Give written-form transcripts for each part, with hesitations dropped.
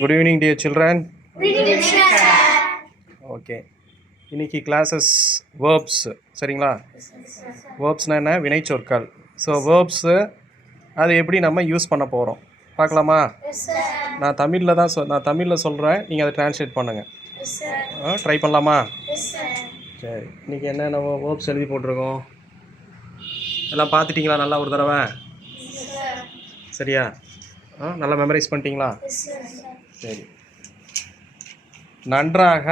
Good evening, dear children. Good evening, sir. Okay. இன்னைக்கு classes verbs சரிங்களா? வேர்ப்ஸ்னா என்ன? வினைச்சொற்கள். ஸோ வேர்ப்ஸு அது எப்படி நம்ம யூஸ் பண்ண போகிறோம் பார்க்கலாமா? நான் தமிழில் சொல்கிறேன், நீங்கள் அதை ட்ரான்ஸ்லேட் பண்ணுங்கள். ட்ரை பண்ணலாமா? சரி, இன்றைக்கி என்னென்ன வேர்ப்ஸ் எழுதி போட்டிருக்கோம் எல்லாம் பார்த்துட்டிங்களா? நல்லா ஒரு தடவை சரியா? நல்லா மெமரைஸ் பண்ணிட்டீங்களா? சரி, நன்றாக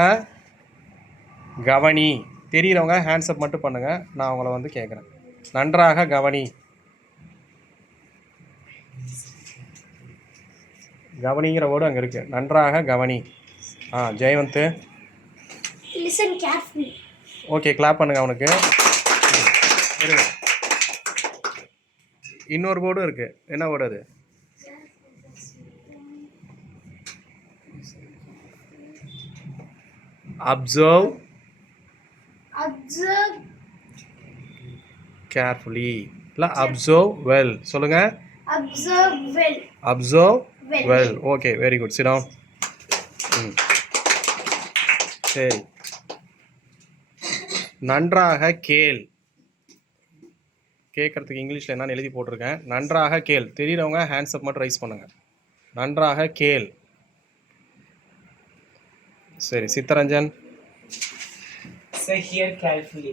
கவனி. தெரிகிறவங்க ஹேண்ட்ஸ்அப் மட்டும் பண்ணுங்கள், நான் அவங்கள வந்து கேட்குறேன். நன்றாக கவனி. கவனிங்கிற வேர்டு அங்கே இருக்குது. நன்றாக கவனி. ஜெயவந்த் ஓகே, கிளாப் பண்ணுங்க அவனுக்கு. இன்னொரு வேர்டும் இருக்குது. என்ன வேர்டு அது? Observe carefully. இல்லை அப்சர்வ் வெல். சொல்லுங்கள். Observe well. Okay, very good. Sit down. சரி, நன்றாக கேள். கேட்குறதுக்கு இங்கிலீஷில் என்னன்னு எழுதி போட்டிருக்கேன். நன்றாக கேள். தெரிகிறவங்க ஹேண்ட்ஸ்அப் மட்டும் ரைஸ் பண்ணுங்கள். நன்றாக கேள். சரி, Chittaranjan. Say hear carefully.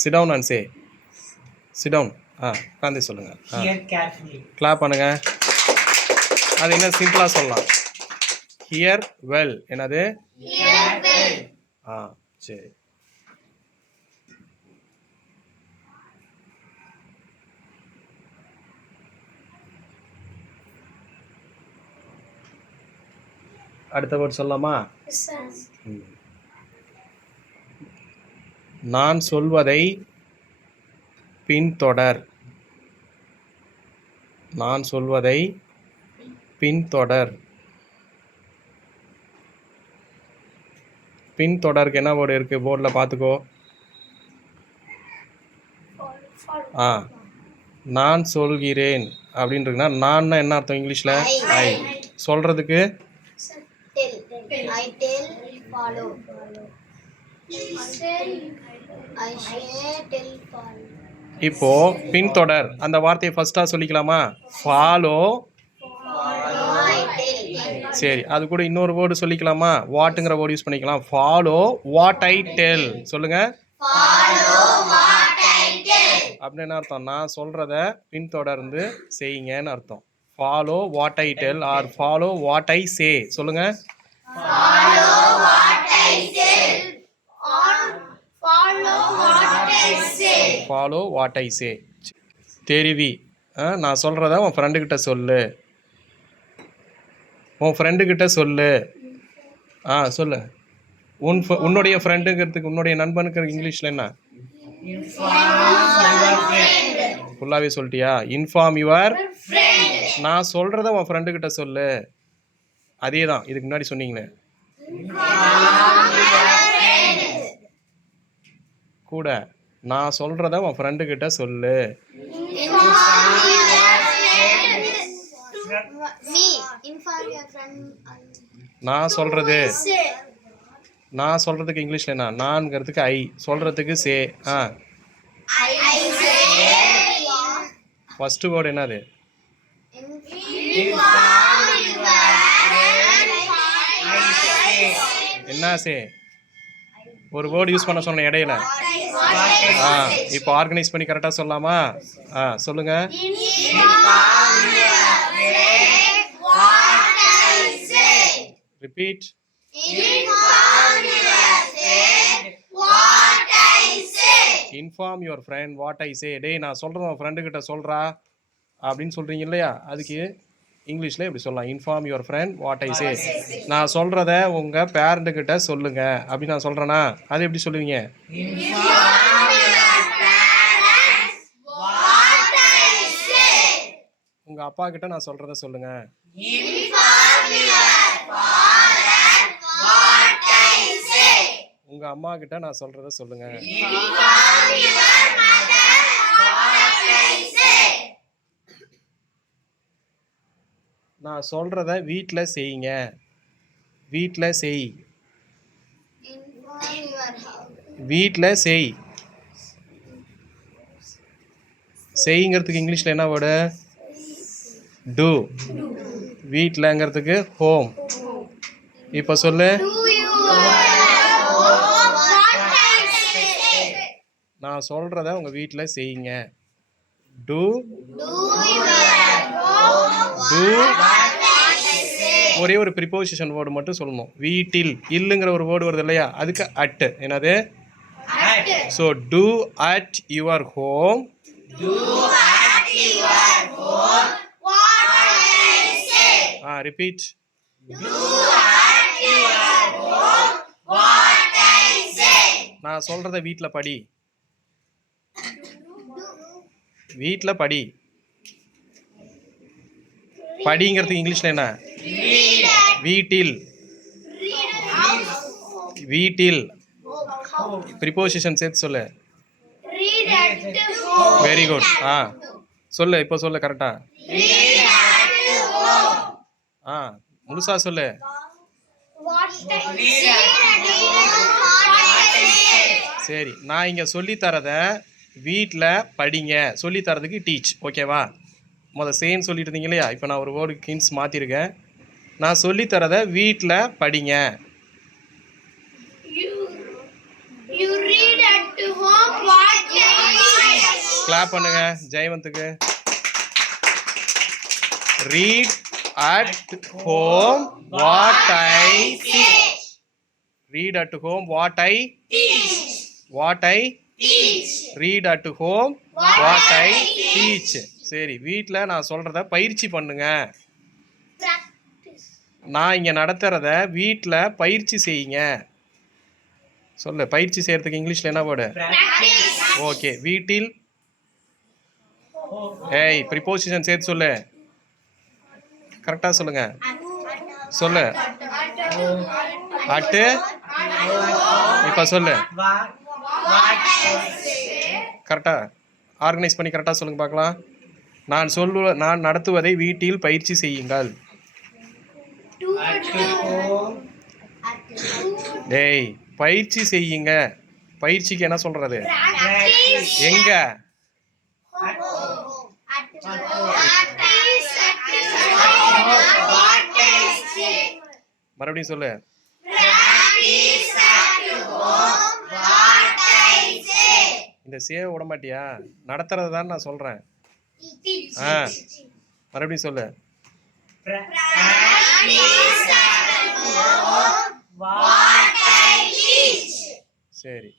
Sit down and say. Sit down. உட்காந்து சொல்லுங்கள். Hear carefully. கிளாப் பண்ணுங்க. அது என்ன சிம்பிளாக சொல்லலாம். Here well. என்னது? சரி. அடுத்த வேர்ட் சொல்லலாமா? நான் சொல்வதை பின்தொடர். நான் சொல்வதை பின்தொடர். பின்தொடருக்கு என்ன வேர்டு இருக்குது? போர்டில் பார்த்துக்கோ. நான் சொல்கிறேன் அப்படின்றதுனா நான் என்ன அர்த்தம் இங்கிலீஷில்? ஐ. சொல்கிறதுக்கு இப்போ பின்தொடர் அந்த வார்த்தையை ஃபர்ஸ்டா சொல்லிக்கலாமா? ஃபாலோ. சரி, அது கூட இன்னொரு வேர்டு சொல்லிக்கலாமா? வாட்டுங்கிற வேர்டு யூஸ் பண்ணிக்கலாம். Follow what I tell. சொல்லுங்க. அப்படின்னு என்ன அர்த்தம்? நான் சொல்றத பின்தொடர்ந்து செய்யுங்கன்னு அர்த்தம். Follow what I tell or follow what I say. சொல்லுங்க. Follow what I say. தெரிவி. நான் சொல்கிறத உன் ஃப்ரெண்டுக்கிட்ட சொல்லு. உன் ஃப்ரெண்டுக்கிட்ட சொல்லு. சொல்லு. உன்னுடைய ஃப்ரெண்டுங்கிறதுக்கு, உன்னுடைய நண்பனுக்கு இங்கிலீஷில் என்ன? ஃபுல்லாகவே சொல்லிட்டியா? Inform your. நான் சொல்கிறத உன் ஃப்ரெண்டுக்கிட்ட சொல்லு. அதே தான் இதுக்கு முன்னாடி சொன்னீங்களே கூட. நான் சொல்கிறத உன் ஃப்ரெண்டுக்கிட்ட சொல்லு. நான் சொல்கிறதுக்கு இங்கிலீஷில் என்ன? நான்கிறதுக்கு ஐ, சொல்கிறதுக்கு சே. ஃபர்ஸ்ட் வேர்டு என்னது? என்ன சே? ஒரு வேர்டு யூஸ் பண்ண சொன்ன இடையில. இப்போ ஆர்கனைஸ் பண்ணி கரெக்டாக சொல்லலாமா? சொல்லுங்க. Repeat. Inform your friend what I say. டேய், நான் சொல்கிறேன் உன் ஃப்ரெண்டுக்கிட்ட சொல்கிறா அப்படின்னு சொல்கிறீங்க இல்லையா? அதுக்கு இங்கிலீஷில் எப்படி சொல்லலாம்? Inform your friend what I say. நான் சொல்கிறத உங்கள் பேரண்ட்டுக்கிட்ட சொல்லுங்க அப்படின்னு நான் சொல்கிறேன்னா அது எப்படி சொல்லுவீங்க? உங்கள் அப்பா கிட்ட நான் சொல்கிறத சொல்லுங்க. உங்கள் அம்மா கிட்ட நான் சொல்கிறத சொல்லுங்க. நான் சொல்கிறத வீட்டில் செய்யுங்க. வீட்டில் செய். வீட்டில் செய். செய்ங்கிறதுக்கு இங்கிலீஷில் என்ன வேர்டு? டூ. வீட்டிலங்கிறதுக்கு ஹோம். இப்போ சொல்லு. நான் சொல்கிறத உங்கள் வீட்டில் செய்யுங்க. டூ டூ ஒரே ஒரு ப்ரிப்போசிஷன் வேர்டு மட்டும் சொல்லணும். வீட்டில் இல்லுங்கிற ஒரு வேர்டு வருது இல்லையா, அதுக்கு அட். என்னது? So do at your home. Repeat. நான் சொல்கிறத வீட்டில் படி. வீட்டில் படி. படிங்கிறதுக்கு இங்கிலீஷில் என்ன? வீட்டில். வீட்டில் ப்ரிப்போசிஷன் சேர்த்து சொல்லு. Very good. சொல்லு. இப்போ சொல்லு கரெக்டா. முழுசா சொல்லு. சரி, நான் இங்கே சொல்லித்தரத வீட்டில் படிங்க. சொல்லித்தரதுக்கு டீச். ஓகேவா? சேன்னு சொல்லிட்டு இருந்தீங்க இல்லையா, இப்போ நான் ஒரு வேர்டு ஹிண்ட்ஸ் மாற்றிருக்கேன். நான் சொல்லித்தரத வீட்டில் படிங்க. கிளாப் பண்ணுங்க ஜெயவந்துக்கு. Read at home what I teach. Read at home what I teach. What I teach. Read at home what I teach. சரி, வீட்டில் நான் சொல்கிறத பயிற்சி பண்ணுங்க. நான் இங்கே நடத்துகிறத வீட்டில் பயிற்சி செய்யுங்க. சொல்லு. பயிற்சி செய்கிறதுக்கு இங்கிலீஷில் என்ன வேர்டு? ஓகே. வீட்டில் ப்ரிப்போசிஷன் சேர்த்து சொல்லு. கரெக்டாக சொல்லுங்க. சொல்லு. அட்டு. இப்போ சொல்லு. கரெக்டாக ஆர்கனைஸ் பண்ணி கரெக்டாக சொல்லுங்க பார்க்கலாம். நான் நடத்துவதை வீட்டில் பயிற்சி செய்யுங்கள். டேய், பயிற்சி செய்யுங்க. பயிற்சிக்கு என்ன சொல்றது? எங்க? மறுபடியும் சொல்லு. இந்த சேவை விட மாட்டியா? நடத்துறது தான் நான் சொல்றேன். மறுபடியும் சொல்லு. சரி,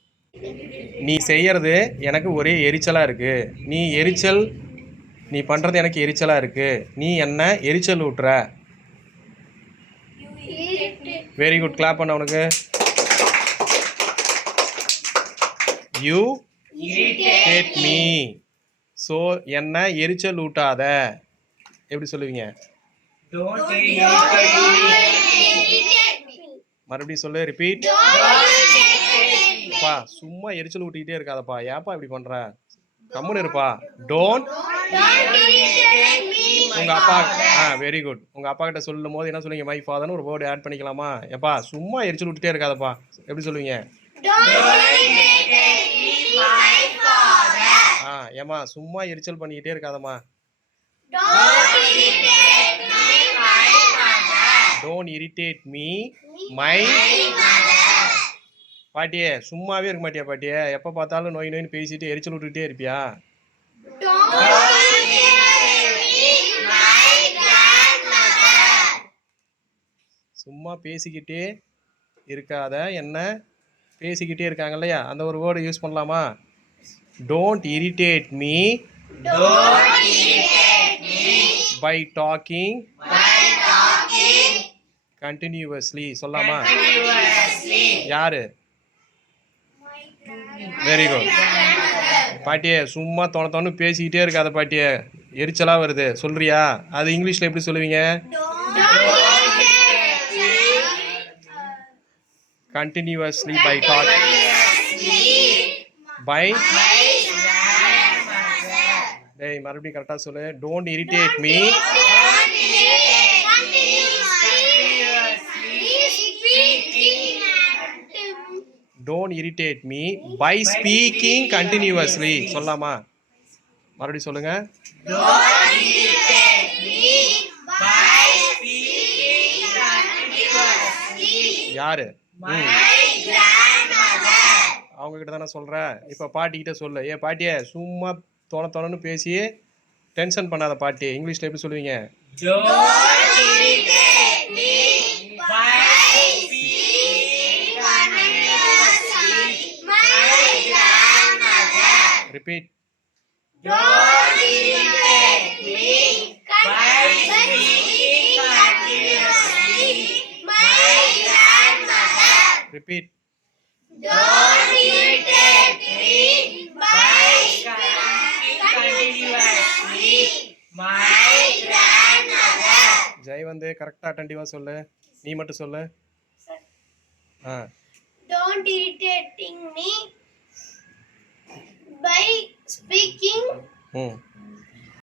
நீ செய்யறது எனக்கு ஒரே எரிச்சலாக இருக்கு. நீ பண்ணுறது எனக்கு எரிச்சலாக இருக்கு. நீ என்ன எரிச்சல் ஊட்டுற. Very good. கிளாப் பண்ண உனக்கு. You irritate me. ஸோ என்ன எரிச்சல் ஊட்டாத. எப்படி சொல்லுவீங்க? மறுபடியும் சொல்லு. ரிப்பீட். அப்பா, சும்மா எரிச்சல் ஊட்டிக்கிட்டே இருக்காதப்பா. ஏப்பா இப்படி பண்ற? கம்முன்னு இருப்பா. டோன்ட். உங்க அப்பா. Very good. உங்க அப்பா கிட்ட சொல்லும் போது என்ன சொல்லுவீங்க? மை ஃபாதர்னு ஒரு வேர்டு ஆட் பண்ணிக்கலாமா? எப்பா சும்மா எரிச்சல் விட்டுட்டே இருக்காதப்பா. எப்படி சொல்லுவீங்க? ஏமா சும்மா எரிச்சல் பண்ணிக்கிட்டே இருக்காதம்மா. Don't irritate me my. பாட்டியே, சும்மாவே இருக்க மாட்டியா பாட்டியே? எப்போ பார்த்தாலும் நோய் நோயின்னு பேசிட்டு எரிச்சல் விட்டுக்கிட்டே இருப்பியா? சும்மா பேசிக்கிட்டே இருக்காத. என்ன பேசிக்கிட்டே இருக்காங்க இல்லையா, அந்த ஒரு வேர்டு யூஸ் பண்ணலாமா? Don't irritate me by talking continuously. சொல்லாமா? யாரு? Very good. பாட்டியே, சும்மா தோணு பேசிக்கிட்டே இருக்காத பாட்டியே, எரிச்சலாக வருது. சொல்றியா? அது இங்கிலீஷில் எப்படி சொல்லுவீங்க? Continuously by talking. பை. டேய், மறுபடியும் கரெக்டாக சொல்லு. Don't irritate me don't irritate me by speaking continuously சொல்லலாமா? மறுபடியும் சொல்லுங்க. Don't irritate me by speaking continuously. யாரு? My grandmother. அவங்க கிட்ட தானே சொல்ற. இப்போ பாட்டிக்கிட்ட சொல்லு. ஏ பாட்டியே சும்மா தொணன்னு பேசி டென்ஷன் பண்ணாத பாட்டி. இங்கிலீஷ்ல எப்படி சொல்லுவீங்க? Don't irritate me by speaking continuously. My grandmother. Repeat. Don't irritate me by speaking continuously. My grandmother. Repeat. Don't irritate me by speaking continuously. My grandmother. Jai வந்து கரெக்டாக அட்டன்டிவாக சொல்லு. நீ மட்டும் சொல்லு. ஆ Don't irritating me by speaking ம்